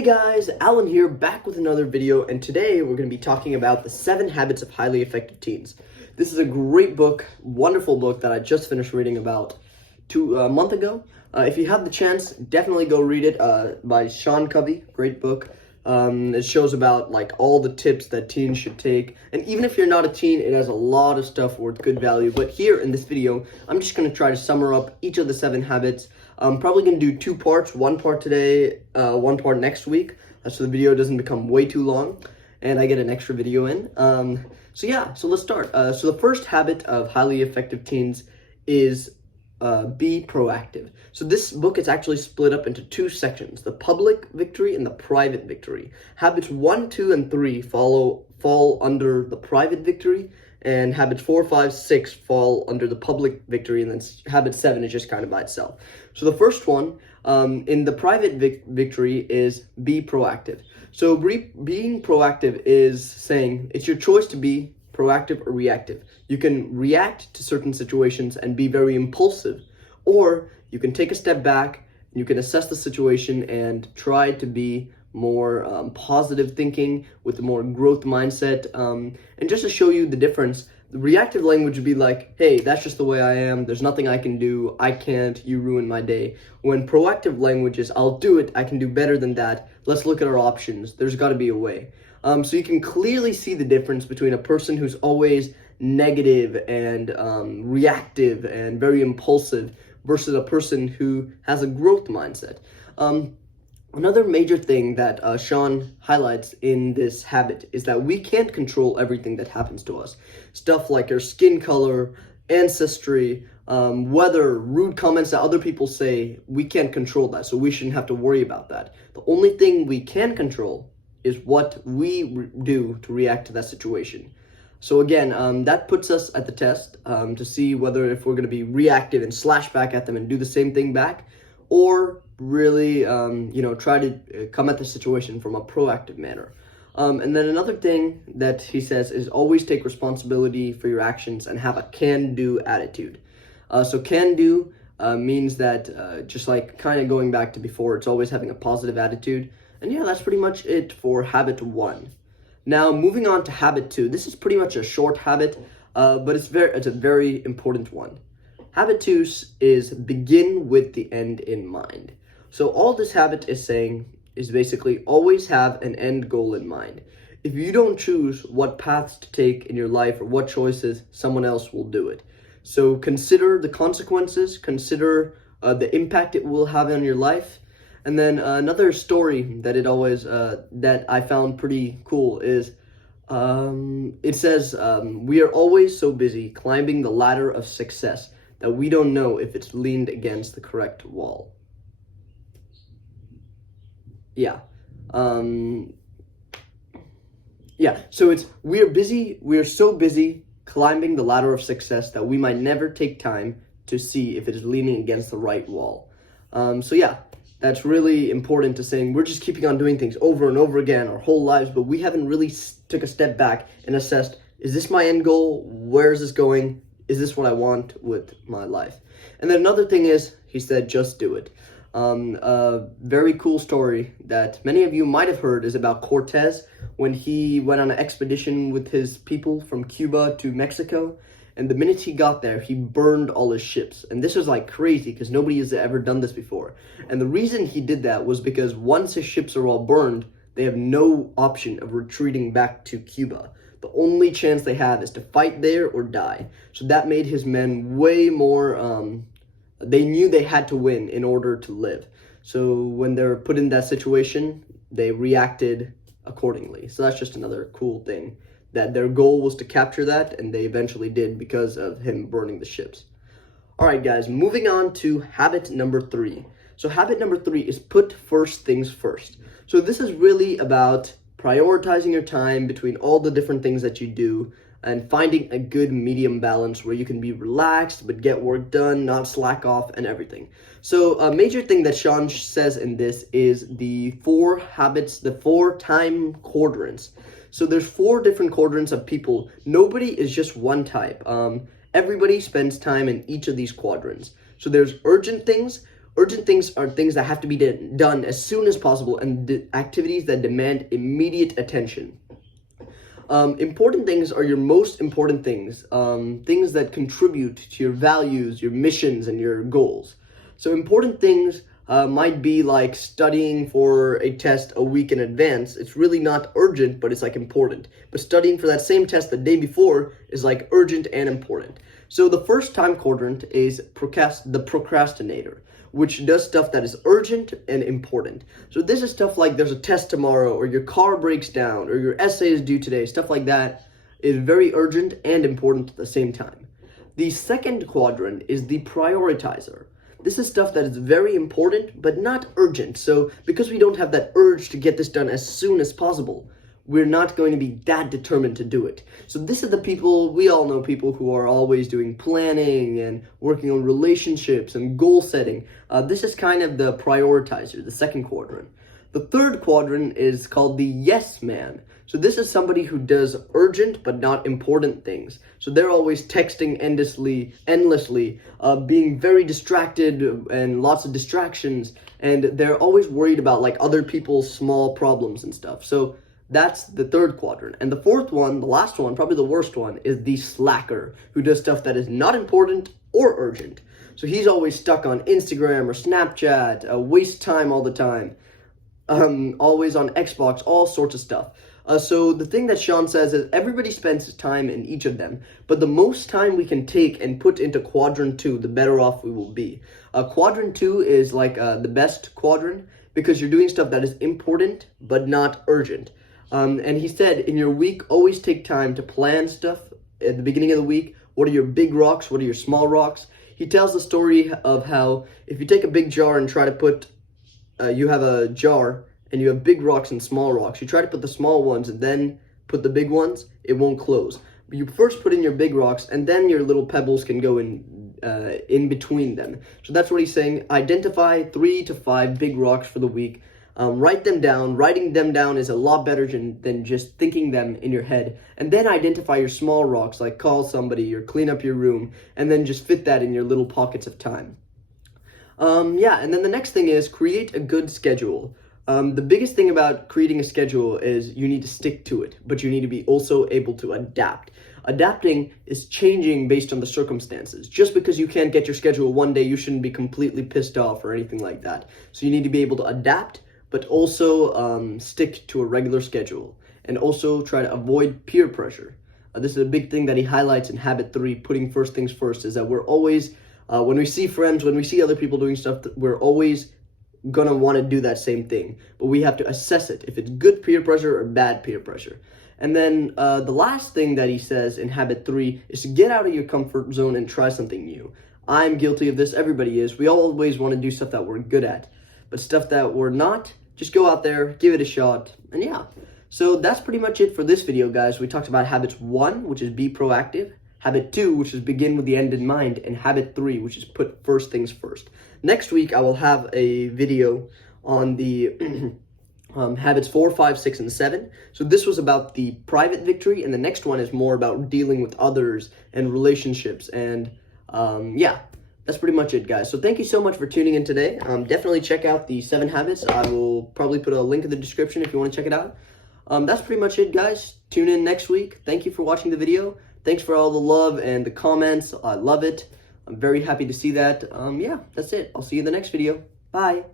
Hey guys, Alan here, back with another video, and today we're going to be talking about the 7 Habits of Highly Effective Teens. This is a great book, wonderful book that I just finished reading about a month ago. If you have the chance, definitely go read it, by Sean Covey, great book. It shows about like all the tips that teens should take, and even if you're not a teen, it has a lot of stuff worth good value. But here in this video, I'm just going to try to sum up each of the 7 habits. I'm probably going to do 2 parts, 1 part today, 1 part next week, so the video doesn't become way too long, and I get an extra video in. So let's start. So the first habit of highly effective teens is be proactive. So this book is actually split up into 2 sections, the public victory and the private victory. Habits 1, 2, and 3 fall under the private victory, and habits 4, 5, 6 fall under the public victory, and then habit 7 is just kind of by itself. So the first one in the private victory is be proactive. So being proactive is saying it's your choice to be proactive or reactive. You can react to certain situations and be very impulsive, or you can take a step back, you can assess the situation and try to be more positive thinking with a more growth mindset. And just to show you the difference, the reactive language would be like, hey, that's just the way I am, there's nothing I can do, I can't, you ruined my day. When proactive language is, I'll do it, I can do better than that, let's look at our options, there's got to be a way. So you can clearly see the difference between a person who's always negative and reactive and very impulsive versus a person who has a growth mindset. Another major thing that Sean highlights in this habit is that we can't control everything that happens to us. Stuff like our skin color, ancestry, weather, rude comments that other people say, we can't control that, so we shouldn't have to worry about that. The only thing we can control is what we do to react to that situation. So again, that puts us at the test to see whether if we're going to be reactive and slash back at them and do the same thing back, or really, try to come at the situation from a proactive manner. And then another thing that he says is always take responsibility for your actions and have a can-do attitude. So can-do means that just like kind of going back to before, it's always having a positive attitude. And yeah, that's pretty much it for habit 1. Now, moving on to habit 2. This is pretty much a short habit, but it's a very important one. Habit 2 is begin with the end in mind. So all this habit is saying is basically always have an end goal in mind. If you don't choose what paths to take in your life or what choices, someone else will do it. So consider the consequences, consider the impact it will have on your life. And then another story that that I found pretty cool is it says, we are always so busy climbing the ladder of success that we don't know if it's leaned against the correct wall. Yeah. So we are so busy climbing the ladder of success that we might never take time to see if it is leaning against the right wall. That's really important to saying we're just keeping on doing things over and over again our whole lives, but we haven't really took a step back and assessed, is this my end goal? Where is this going? Is this what I want with my life? And then another thing is, he said, just do it. A very cool story that many of you might have heard is about Cortez when he went on an expedition with his people from Cuba to Mexico. And the minute he got there, he burned all his ships. And this was like crazy because nobody has ever done this before. And the reason he did that was because once his ships are all burned, they have no option of retreating back to Cuba. The only chance they have is to fight there or die. So that made his men way more, they knew they had to win in order to live. So when they're put in that situation, they reacted accordingly. So that's just another cool thing, that their goal was to capture that, and they eventually did because of him burning the ships. Alright guys, moving on to habit number 3. So habit number 3 is put first things first. So this is really about prioritizing your time between all the different things that you do and finding a good medium balance where you can be relaxed but get work done, not slack off and everything. So a major thing that Sean says in this is the 4 habits, the 4 time quadrants. So there's 4 different quadrants of people. Nobody is just one type. Everybody spends time in each of these quadrants. So there's urgent things, Urgent things are things that have to be done as soon as possible, and activities that demand immediate attention. Important things are your most important things, things that contribute to your values, your missions, and your goals. So important things might be like studying for a test a week in advance. It's really not urgent, but it's like important. But studying for that same test the day before is like urgent and important. So the first time quadrant is the procrastinator, which does stuff that is urgent and important. So this is stuff like there's a test tomorrow, or your car breaks down, or your essay is due today. Stuff like that is very urgent and important at the same time. The second quadrant is the prioritizer. This is stuff that is very important, but not urgent. So because we don't have that urge to get this done as soon as possible, we're not going to be that determined to do it. So this is the people, we all know people who are always doing planning and working on relationships and goal setting. This is kind of the prioritizer, the second quadrant. The third quadrant is called the yes man. So this is somebody who does urgent but not important things. So they're always texting endlessly, being very distracted and lots of distractions, and they're always worried about like other people's small problems and stuff. So that's the third quadrant. And the fourth one, the last one, probably the worst one, is the slacker, who does stuff that is not important or urgent. So he's always stuck on Instagram or Snapchat, wastes time all the time, always on Xbox, all sorts of stuff. So the thing that Sean says is everybody spends time in each of them, but the most time we can take and put into quadrant 2, the better off we will be. Quadrant 2 is like the best quadrant because you're doing stuff that is important but not urgent. And he said in your week, always take time to plan stuff at the beginning of the week. What are your big rocks? What are your small rocks? He tells the story of how if you take a big jar and try to put, you have a jar and you have big rocks and small rocks. You try to put the small ones and then put the big ones, it won't close. But you first put in your big rocks and then your little pebbles can go in between them. So that's what he's saying. Identify 3 to 5 big rocks for the week. Write them down. Writing them down is a lot better than just thinking them in your head. And then identify your small rocks, like call somebody or clean up your room, and then just fit that in your little pockets of time. And then the next thing is create a good schedule. The biggest thing about creating a schedule is you need to stick to it, but you need to be also able to adapt. Adapting is changing based on the circumstances. Just because you can't get your schedule one day, you shouldn't be completely pissed off or anything like that. So you need to be able to adapt, but also stick to a regular schedule, and also try to avoid peer pressure. This is a big thing that he highlights in habit 3, putting first things first, is that we're always, when we see friends, when we see other people doing stuff, we're always gonna want to do that same thing, but we have to assess it, if it's good peer pressure or bad peer pressure. And then the last thing that he says in habit 3 is to get out of your comfort zone and try something new. I'm guilty of this, everybody is. We always want to do stuff that we're good at, but stuff that we're not, just go out there, give it a shot, and yeah. So that's pretty much it for this video, guys. We talked about habits 1, which is be proactive, habit 2, which is begin with the end in mind, and habit 3, which is put first things first. Next week, I will have a video on the habits 4, 5, 6, and 7. So this was about the private victory, and the next one is more about dealing with others and relationships, and that's pretty much it, guys. So thank you so much for tuning in today. Definitely check out the 7 habits. I will probably put a link in the description if you want to check it out. That's pretty much it, guys. Tune in next week. Thank you for watching the video. Thanks for all the love and the comments. I love it. I'm very happy to see that. That's it. I'll see you in the next video. Bye.